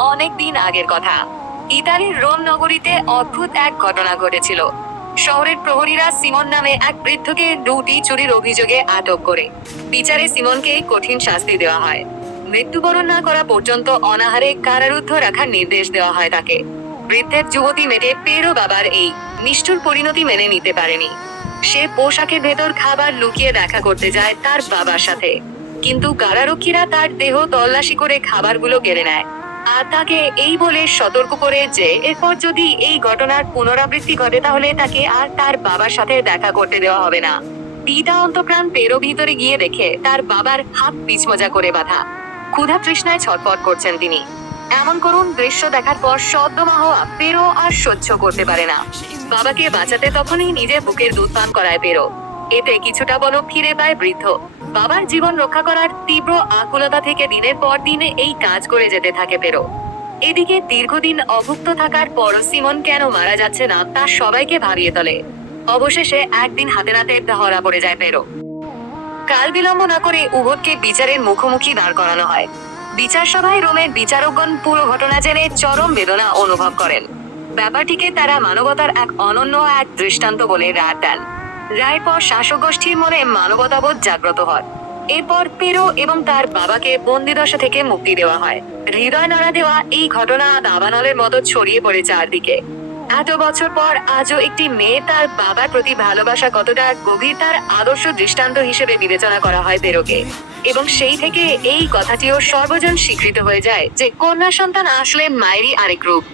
অনেক দিন আগের কথা। ইতালির রোম নগরীতে অদ্ভুত এক ঘটনা ঘটেছিল। শহরের প্রহরীরা সিমন নামে এক বৃদ্ধকে দুটি চুরির অভিযোগে আটক করে বিচারে সিমনকে কঠিন শাস্তি দেওয়া হয়। মৃত্যুবরণ না করা পর্যন্ত অনাহারে কারারুদ্ধ রাখার নির্দেশ দেওয়া হয় তাকে। বৃদ্ধের যুবতী মেয়ে পেরো বাবার এই নিষ্ঠুর পরিণতি মেনে নিতে পারেনি। সে পোশাকের ভেতর খাবার লুকিয়ে দেখা করতে যায় তার বাবার সাথে, কিন্তু কারারক্ষীরা তার দেহ তল্লাশি করে খাবারগুলো কেড়ে নেয় আর তাকে এই বলে সতর্ক করে যে এরপর যদি এই ঘটনার পুনরাবৃত্তি ঘটে তাহলে তাকে আর তার বাবার সাথে দেখা করতে দেওয়া হবে না। পিতা অন্তপ্রাণ পেরো ভিতরে গিয়ে দেখে তার বাবার হাত পিছমোজা করে বাঁধা। ক্ষুধা তৃষ্ণায় ছটফট করছেন তিনি। এমন করুণ দৃশ্য দেখার পর সদ্যমা হওয়া পেরো আর সহ্য করতে পারে না। বাবাকে বাঁচাতে তখনই নিজের বুকের দুধ পান করায় পেরো। এতে কিছুটা বল ফিরে পায় বৃদ্ধ। বাবার জীবন রক্ষা করার তীব্র আকুলতা থেকে দিনের পর দিনে এই কাজ করে যেতে থাকে পেরো। এদিকে দীর্ঘদিন অভুক্ত থাকার পর সিমন কেন মারা যাচ্ছে না তা সবাইকে ভাবিয়ে তোলে। অবশেষে একদিন হাতে নাতে ধরা পড়ে যায় পেরো। কাল বিলম্ব না করে উভয়কে বিচারের মুখোমুখি দাঁড় করানো হয়। বিচার সভায় রোমের বিচারকগণ পুরো ঘটনা জেনে চরম বেদনা অনুভব করেন। ব্যাপারটিকে তারা মানবতার এক দৃষ্টান্ত বলে রায় দেন। রায়ের পর শাসক গোষ্ঠীর মনে মানবতাবোধ জাগ্রত হয়। এরপর পেরো এবং তার বাবাকে বন্দিদশা থেকে মুক্তি দেওয়া হয়। হৃদয় নাড়া দেওয়া এই ঘটনা দাবানলের মতো ছড়িয়ে পড়ে চারদিকে। এত বছর পর আজও একটি মেয়ে তার বাবার প্রতি ভালোবাসা কতটা গভীর তার আদর্শ দৃষ্টান্ত হিসেবে বিবেচনা করা হয় পেরোকে। এবং সেই থেকে এই কথাটিও সর্বজন স্বীকৃত হয়ে যায় যে কন্যা সন্তান আসলে মায়েরই আরেক রূপ।